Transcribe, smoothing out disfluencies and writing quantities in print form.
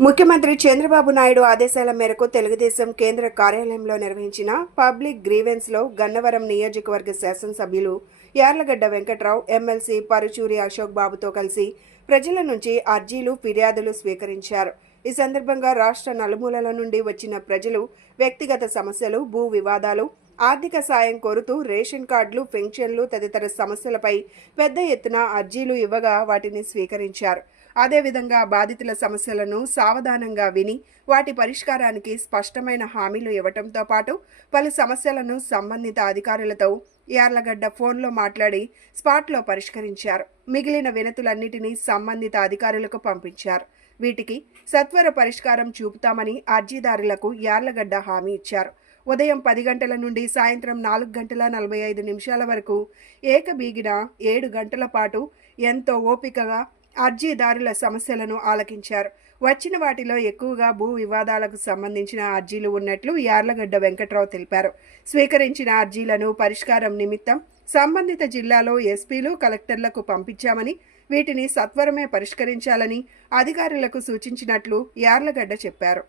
ముఖ్యమంత్రి చంద్రబాబు నాయుడు ఆదేశాల మేరకు తెలుగుదేశం కేంద్ర కార్యాలయంలో నిర్వహించిన పబ్లిక్ గ్రీవెన్స్లో గన్నవరం నియోజకవర్గ శాసనసభ్యులు యార్లగడ్డ వెంకట్రావు ఎమ్మెల్సీ పరుచూరి అశోక్ బాబుతో కలిసి ప్రజల నుంచి అర్జీలు ఫిర్యాదులు స్వీకరించారు. ఈ సందర్భంగా రాష్ట్ర నలుమూలల నుండి వచ్చిన ప్రజలు వ్యక్తిగత సమస్యలు, భూ వివాదాలు, ఆర్థిక సాయం కోరుతూ రేషన్ కార్డులు, పెన్షన్లు తదితర సమస్యలపై పెద్ద ఎత్తున అర్జీలు ఇవ్వగా వాటిని స్వీకరించారు. అదేవిధంగా బాధితుల సమస్యలను సావధానంగా విని వాటి పరిష్కారానికి స్పష్టమైన హామీలు ఇవ్వటంతో పాటు పలు సమస్యలను సంబంధిత అధికారులతో యార్లగడ్డ ఫోన్లో మాట్లాడి స్పాట్లో పరిష్కరించారు. మిగిలిన వినతులన్నిటినీ సంబంధిత అధికారులకు పంపించారు. వీటికి సత్వర పరిష్కారం చూపుతామని అర్జీదారులకు యార్లగడ్డ హామీ ఇచ్చారు. ఉదయం 10 గంటల నుండి సాయంత్రం 4 గంటల 45 నిమిషాల వరకు ఏకబీగిన 7 గంటల పాటు ఎంతో ఓపికగా అర్జీదారుల సమస్యలను ఆలకించారు. వచ్చిన వాటిలో ఎక్కువగా భూ వివాదాలకు సంబంధించిన అర్జీలు ఉన్నట్లు యార్లగడ్డ వెంకట్రావు తెలిపారు. స్వీకరించిన అర్జీలను పరిష్కారం నిమిత్తం సంబంధిత జిల్లాలో ఎస్పీలు, కలెక్టర్లకు పంపించామని, వీటిని సత్వరమే పరిష్కరించాలని అధికారులకు సూచించినట్లు యార్లగడ్డ చెప్పారు.